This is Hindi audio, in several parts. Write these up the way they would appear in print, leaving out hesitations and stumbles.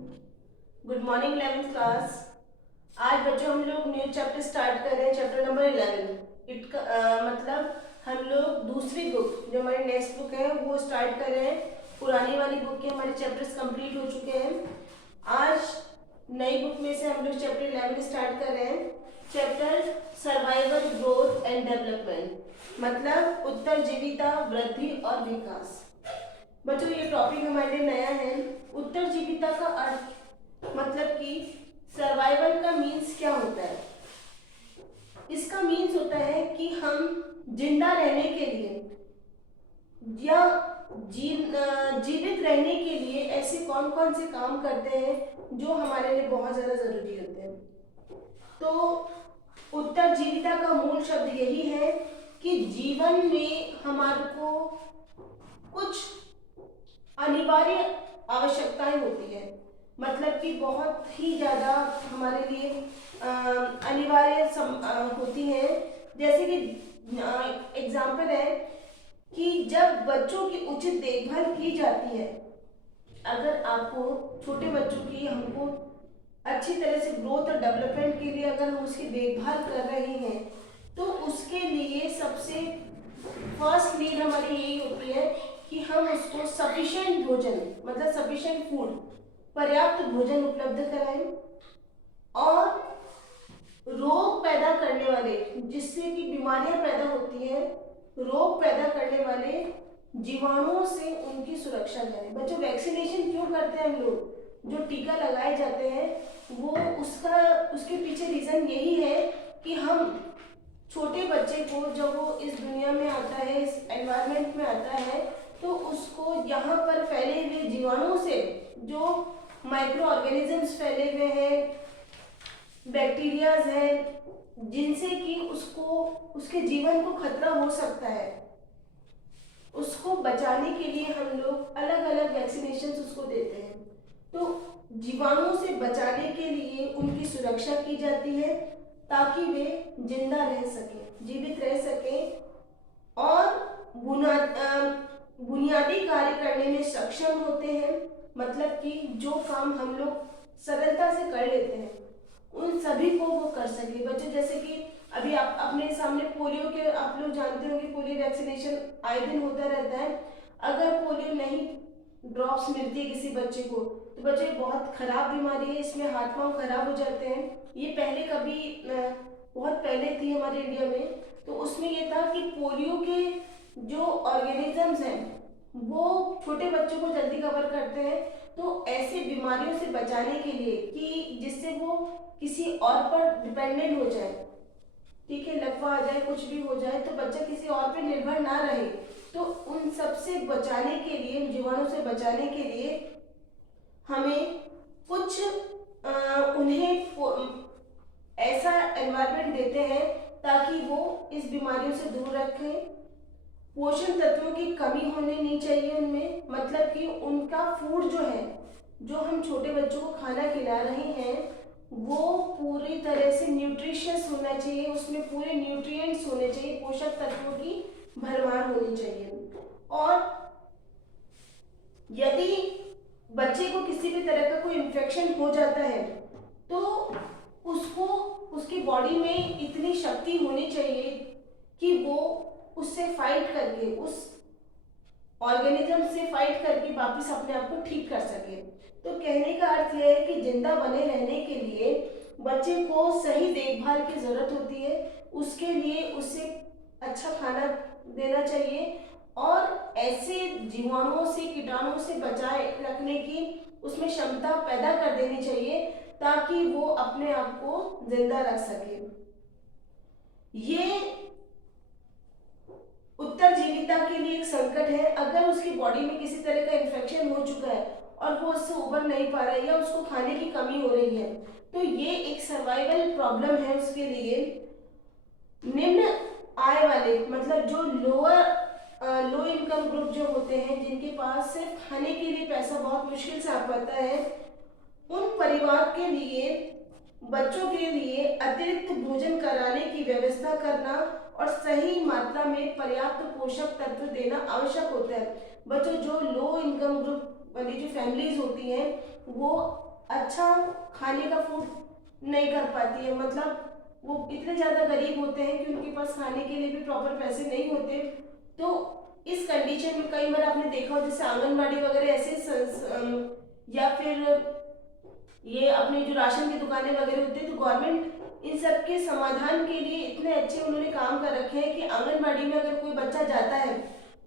Good morning 11th class. आज बच्चों हम लोग न्यू चैप्टर स्टार्ट कर रहे हैं, चैप्टर नंबर 11। मतलब हम लोग दूसरी बुक जो हमारी नेक्स्ट बुक है वो स्टार्ट कर रहे हैं। पुरानी वाली बुक के हमारे चैप्टर्स कंप्लीट हो चुके हैं। आज नई बुक में से हम लोग चैप्टर 11 स्टार्ट कर रहे हैं। Chapter survival, growth and development, मतलब उत्तरजीविता, वृद्धि और विकास। बच्चों ये टॉपिक हमारे लिए नया है। उत्तरजीविता का अर्थ मतलब कि सर्वाइवल का मीन्स क्या होता है। इसका मीन्स होता है कि हम जिंदा रहने के लिए या जीवित रहने के लिए ऐसे कौन कौन से काम करते हैं जो हमारे लिए बहुत ज्यादा जरूरी होते हैं। तो उत्तरजीविता का मूल शब्द यही है कि जीवन में हमारे को कुछ अनिवार्य आवश्यकताएं होती है, मतलब कि बहुत ही ज़्यादा हमारे लिए अनिवार्य होती हैं। जैसे कि एग्जाम्पल है कि जब बच्चों की उचित देखभाल की जाती है, अगर आपको छोटे बच्चों की हमको अच्छी तरह से ग्रोथ और डेवलपमेंट के लिए अगर हम उसकी देखभाल कर रहे हैं तो उसके लिए सबसे फर्स्ट नीड हमारी यही होती है कि हम उसको सफिशिएंट भोजन, मतलब सफिशिएंट फूड, पर्याप्त भोजन उपलब्ध कराएं और रोग पैदा करने वाले, जिससे कि बीमारियां पैदा होती हैं, रोग पैदा करने वाले जीवाणुओं से उनकी सुरक्षा करें। बच्चों वैक्सीनेशन क्यों करते हैं हम लोग, जो टीका लगाए जाते हैं वो उसके पीछे रीजन यही है कि हम छोटे बच्चे को जब वो इस दुनिया में आता है, इस एनवायरनमेंट में आता है, तो उसको यहाँ पर फैले हुए जीवाणुओं से, जो माइक्रो ऑर्गेनिजम्स फैले हुए हैं, बैक्टीरियाज हैं, जिनसे कि उसको उसके जीवन को खतरा हो सकता है, उसको बचाने के लिए हम लोग अलग अलग वैक्सीनेशन उसको देते हैं। तो जीवाणुओं से बचाने के लिए उनकी सुरक्षा की जाती है ताकि वे जिंदा रह सकें, जीवित रह सकें और बुनियादी कार्य करने में सक्षम होते हैं। मतलब कि जो काम हम लोग सरलता से कर लेते हैं उन सभी को वो कर सके। बच्चों जैसे कि अभी आप अपने सामने पोलियो के, आप लोग जानते होंगे पोलियो वैक्सीनेशन आए दिन होता रहता है। अगर पोलियो नहीं ड्रॉप्स मिलती है किसी बच्चे को तो बच्चे बहुत खराब बीमारी है, इसमें हाथ पांव खराब हो जाते हैं। ये पहले कभी बहुत पहले थी हमारे इंडिया में, तो उसमें ये था कि पोलियो के जो ऑर्गेनिजम्स हैं वो छोटे बच्चों को जल्दी कवर करते हैं। तो ऐसी बीमारियों से बचाने के लिए कि जिससे वो किसी और पर डिपेंडेंट हो जाए, ठीक है, लकवा आ जाए, कुछ भी हो जाए, तो बच्चा किसी और पर निर्भर ना रहे, तो उन सब से बचाने के लिए, जीवाणु से बचाने के लिए हमें कुछ उन्हें ऐसा एनवायरनमेंट देते हैं ताकि वो इस बीमारियों से दूर रखें। पोषण तत्वों की कमी होनी नहीं चाहिए उनमें, मतलब कि उनका फूड जो है, जो हम छोटे बच्चों को खाना खिला रहे हैं, वो पूरी तरह से न्यूट्रिशियस होना चाहिए, उसमें पूरे न्यूट्रिएंट्स होने चाहिए, पोषक तत्वों की भरमार होनी चाहिए। और यदि बच्चे को किसी भी तरह का कोई इन्फेक्शन हो जाता है तो उसको, उसकी बॉडी में इतनी शक्ति होनी चाहिए कि वो उससे फाइट करके, उस ऑर्गेनिज्म से फाइट करके वापस अपने आप को ठीक कर सके। तो कहने का अर्थ यह है कि जिंदा बने रहने के लिए बच्चे को सही देखभाल की जरूरत होती है। उसके लिए उसे अच्छा खाना देना चाहिए और ऐसे जीवाणुओं से, कीटाणुओं से बचाए रखने की उसमें क्षमता पैदा कर देनी चाहिए ताकि वो अपने आप को जिंदा रख सके। ये उत्तरजीविता के लिए एक संकट है। अगर उसकी बॉडी में किसी तरह का इन्फेक्शन हो चुका है और वो उससे उबर नहीं पा रहा है या उसको खाने की कमी हो रही है, तो ये एक सर्वाइवल प्रॉब्लम है उसके लिए। निम्न आय वाले, मतलब जो लो इनकम ग्रुप जो होते हैं, जिनके पास सिर्फ खाने के लिए पैसा बहुत मुश्किल से आ पाता है, उन परिवार के लिए, बच्चों के लिए अतिरिक्त भोजन कराने की व्यवस्था करना और सही मात्रा में पर्याप्त पोषक तत्व देना आवश्यक होता है। बच्चों जो लो इनकम ग्रुप वाली जो फैमिलीज होती हैं वो अच्छा खाने का फूड नहीं कर पाती है, मतलब वो इतने ज़्यादा गरीब होते हैं कि उनके पास खाने के लिए भी प्रॉपर पैसे नहीं होते। तो इस कंडीशन में कई बार आपने देखा हो जैसे आंगनबाड़ी वगैरह ऐसे या फिर ये अपने जो राशन की दुकानें वगैरह होती है, तो गवर्नमेंट इन सब के समाधान के लिए इतने अच्छे उन्होंने काम कर रखे हैं कि आंगनबाड़ी में अगर कोई बच्चा जाता है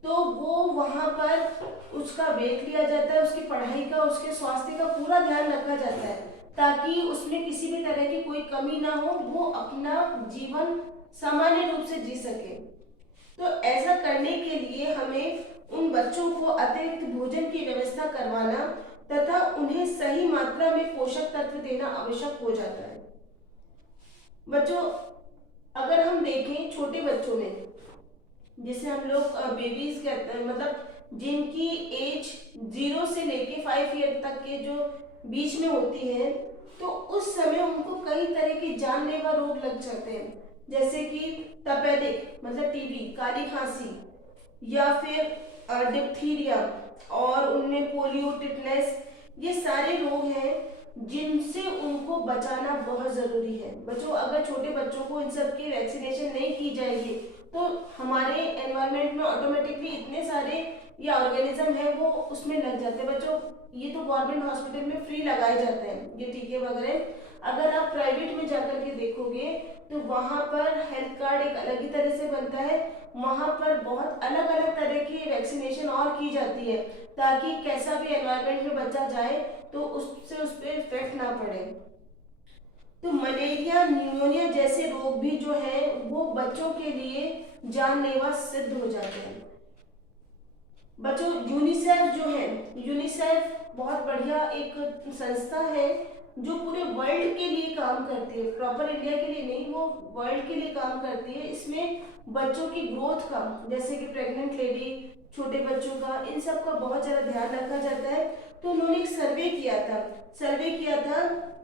तो वो वहाँ पर उसका वेट लिया जाता है, उसकी पढ़ाई का, उसके स्वास्थ्य का पूरा ध्यान रखा जाता है ताकि उसमें किसी भी तरह की कोई कमी ना हो, वो अपना जीवन सामान्य रूप से जी सके। तो ऐसा करने के लिए हमें उन बच्चों को अतिरिक्त भोजन की व्यवस्था करवाना तथा उन्हें सही मात्रा में पोषक तत्व देना आवश्यक हो जाता है। बच्चों, अगर हम देखें छोटे बच्चों में, जिसे हम लोग बेबीज कहते हैं, मतलब जिनकी एज 0 से लेके 5 ईयर तक के जो बीच में होती है, तो उस समय उनको कई तरह के जानलेवा रोग लग जाते हैं, जैसे कि तपेदिक मतलब टीबी, काली खांसी या फिर डिप्थीरिया, और उनमें पोलियो, टिटनेस, ये सारे रोग हैं जिनसे उनको बचाना बहुत जरूरी है। बच्चों, अगर छोटे बच्चों को इन सब की वैक्सीनेशन नहीं की जाएगी तो हमारे एनवायरनमेंट में ऑटोमेटिकली इतने सारे ये ऑर्गेनिज्म है वो उसमें लग जाते हैं। बच्चों, ये तो गवर्नमेंट हॉस्पिटल में फ्री लगाए जाते हैं ये टीके वगैरह। अगर आप प्राइवेट में जाकर के देखोगे तो वहाँ पर हेल्थ कार्ड एक अलग ही तरह से बनता है, वहाँ पर बहुत अलग अलग तरह की वैक्सीनेशन और की जाती है ताकि कैसा भी एनवायरनमेंट में बच्चा जाए तो उससे उस पर इफेक्ट ना पड़े। तो मलेरिया, न्यूमोनिया जैसे रोग भी जो है वो बच्चों के लिए जानलेवा सिद्ध हो जाते हैं। बच्चों, यूनिसेफ जो है, यूनिसेफ बहुत बढ़िया एक संस्था है जो पूरे वर्ल्ड के लिए काम करती है, प्रॉपर इंडिया के लिए नहीं, वो वर्ल्ड के लिए काम करती है। इसमें बच्चों की ग्रोथ का, जैसे कि प्रेग्नेंट लेडी, छोटे बच्चों का, इन सब का बहुत ज़्यादा ध्यान रखा जाता है। तो उन्होंने एक सर्वे किया था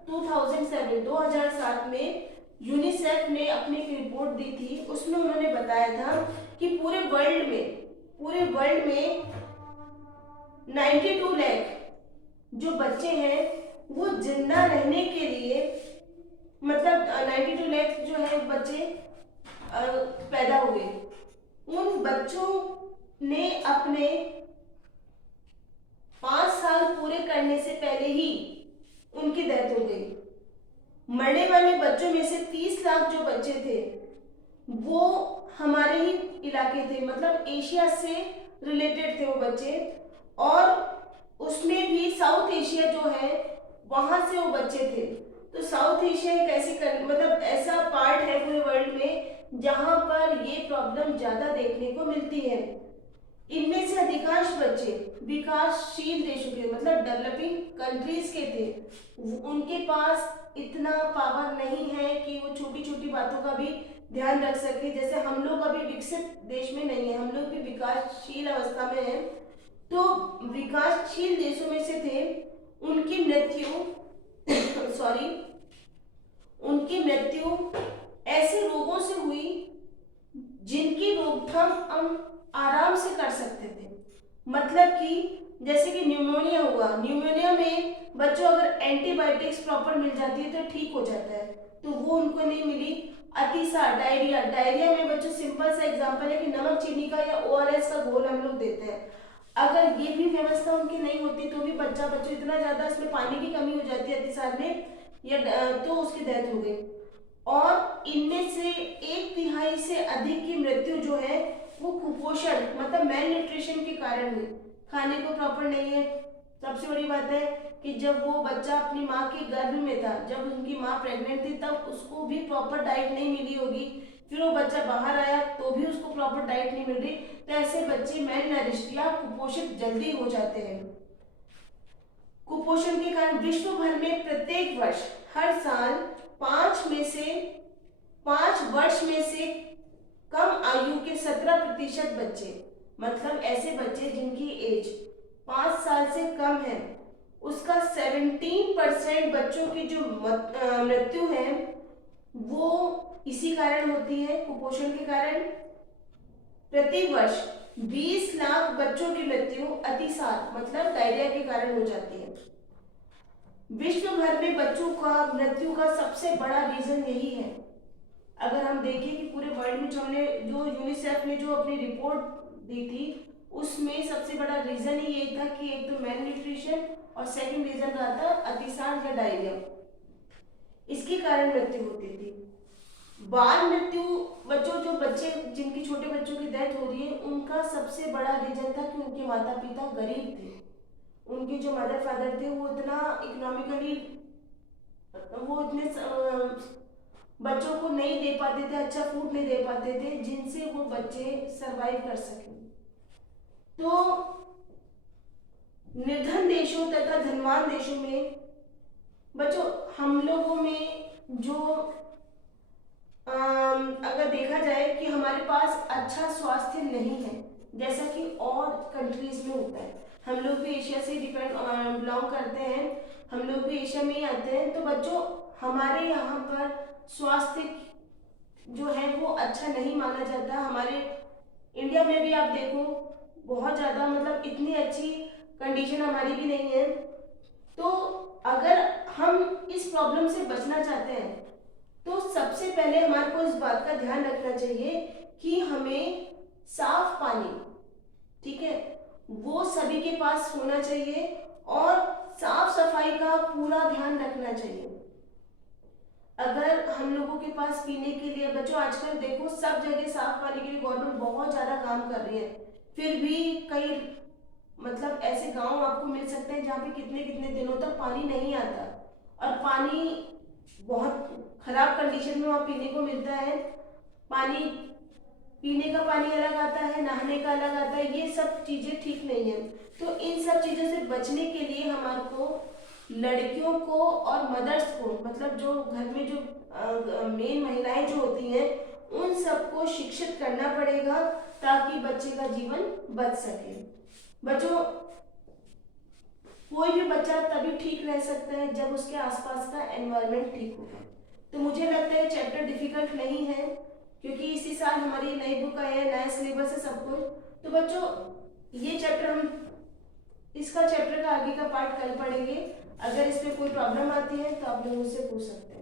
2007 में यूनिसेफ ने अपनी एक रिपोर्ट दी थी, उसमें उन्होंने बताया था कि पूरे वर्ल्ड में 92 लाख जो बच्चे हैं वो जिंदा रहने के लिए, मतलब 92 लाख जो है बच्चे पैदा हुए, उन बच्चों ने अपने 5 साल पूरे करने से पहले ही उनकी डेथ हो गई। मरने वाले बच्चों में से 30 लाख जो बच्चे थे वो हमारे ही इलाके थे, मतलब एशिया से रिलेटेड थे वो बच्चे, और उसमें भी साउथ एशिया जो है वहां से वो बच्चे थे। तो साउथ एशिया एक मतलब ऐसा पार्ट है पूरे वर्ल्ड में जहां पर ये प्रॉब्लम ज्यादा देखने को मिलती है। इनमें से अधिकांश बच्चे विकासशील देशों के, मतलब डेवलपिंग कंट्रीज के थे। उनके पास इतना पावर नहीं है कि वो छोटी छोटी बातों का भी ध्यान रख सके, जैसे हम लोग अभी विकसित देश में नहीं है, हम लोग भी विकासशील अवस्था में है। तो विकासशील देशों में से थे, उनकी मृत्यु सॉरी उनकी मृत्यु ऐसे रोगों से हुई जिनकी रोकथाम हम आराम से कर सकते थे। मतलब कि जैसे कि न्यूमोनिया हुआ, न्यूमोनिया में बच्चों अगर एंटीबायोटिक्स प्रॉपर मिल जाती है तो ठीक हो जाता है, तो वो उनको नहीं मिली। अतिसार, डायरिया में बच्चों सिंपल सा एग्जांपल है कि नमक चीनी का या ओआरएस का घोल हम लोग देते हैं, अगर ये भी व्यवस्था उनकी नहीं होती तो भी बच्चों इतना ज्यादा इसमें पानी की कमी हो जाती है अतिसार में, या तो उसकी डेथ हो गई। और इनमें से 1/3 से अधिक की मृत्यु जो है वो कुपोषण मतलब मेल न्यूट्रिशन के कारण हुई, खाने को प्रॉपर नहीं है। सबसे बड़ी बात है कि जब वो बच्चा अपनी माँ के गर्भ में था, जब उनकी माँ प्रेग्नेंट थी, तब उसको भी प्रॉपर डाइट नहीं मिली होगी, फिर वो बच्चा बाहर आया तो भी उसको प्रॉपर डाइट नहीं मिल रही, तो ऐसे बच्चे मेल नरिश्ड या कुपोषित जल्दी हो जाते हैं। कुपोषण के कारण विश्व भर में प्रत्येक वर्ष हर साल 5 वर्ष में से कम आयु के 17% बच्चे, मतलब ऐसे बच्चे जिनकी एज 5 साल से कम है, उसका 17% बच्चों की जो मृत्यु है वो इसी कारण होती है, कुपोषण के कारण। प्रति वर्ष 20 लाख बच्चों की मृत्यु अतिसार मतलब डायरिया के कारण हो जाती है। विश्व भर में बच्चों का मृत्यु का सबसे बड़ा रीजन यही है। अगर हम देखें कि पूरे वर्ल्ड में जो यूनिसेफ ने जो अपनी रिपोर्ट दी थी, उसमें सबसे बड़ा रीजन ही ये था कि एक तो मेल न्यूट्रिशन और सेकंड रीजन रहा था अतिसार या डायरिया। इसके कारण मृत्यु होती थी। बाल मृत्यु जो बच्चे जिनकी छोटे बच्चों की डेथ हो रही है, उनका सबसे बड़ा रीजन था कि उनके माता पिता गरीब थे। उनके जो मदर फादर थे वो इतना इकोनॉमिकली वो इतने बच्चों को नहीं दे पाते थे, अच्छा फूड नहीं दे पाते थे जिनसे वो बच्चे सरवाइव कर सके। तो निर्धन देशों तथा धनवान देशों में बच्चों हम लोगों में जो अगर देखा जाए कि हमारे पास अच्छा स्वास्थ्य नहीं है जैसा कि और कंट्रीज में होता है। हम लोग भी एशिया से बिलोंग करते हैं, हम लोग भी एशिया में ही आते हैं। तो बच्चों हमारे यहाँ पर स्वास्थ्य जो है वो अच्छा नहीं माना जाता। हमारे इंडिया में भी आप देखो बहुत ज़्यादा मतलब इतनी अच्छी कंडीशन हमारी भी नहीं है। तो अगर हम इस प्रॉब्लम से बचना चाहते हैं तो सबसे पहले हमारे को इस बात का ध्यान रखना चाहिए कि हमें साफ पानी, ठीक है, वो सभी के पास होना चाहिए और साफ सफाई का पूरा ध्यान रखना चाहिए। अगर हम लोगों के पास पीने के लिए बच्चों आजकल देखो सब जगह साफ पानी के लिए गवर्नमेंट बहुत ज़्यादा काम कर रही है, फिर भी कई मतलब ऐसे गांव आपको मिल सकते हैं जहाँ पे कितने कितने दिनों तक पानी नहीं आता और पानी बहुत खराब कंडीशन में वहाँ पीने को मिलता है। पानी पीने का पानी अलग आता है, नहाने का अलग आता है, ये सब चीज़ें ठीक नहीं है। तो इन सब चीज़ों से बचने के लिए हमारे को लड़कियों को और मदर्स को मतलब जो घर में जो मेन महिलाएं जो होती हैं उन सबको शिक्षित करना पड़ेगा ताकि बच्चे का जीवन बच सके। बच्चों कोई भी बच्चा तभी ठीक रह सकता है जब उसके आसपास का एनवायरनमेंट ठीक होगा। तो मुझे लगता है चैप्टर डिफिकल्ट नहीं है क्योंकि इसी साल हमारी नई बुक आई है, नया सिलेबस है सब कुछ। तो बच्चों ये चैप्टर हम इसका चैप्टर का आगे का पार्ट कल पढ़ेंगे। अगर इसमें कोई प्रॉब्लम आती है तो आप लोग मुझसे पूछ सकते हैं।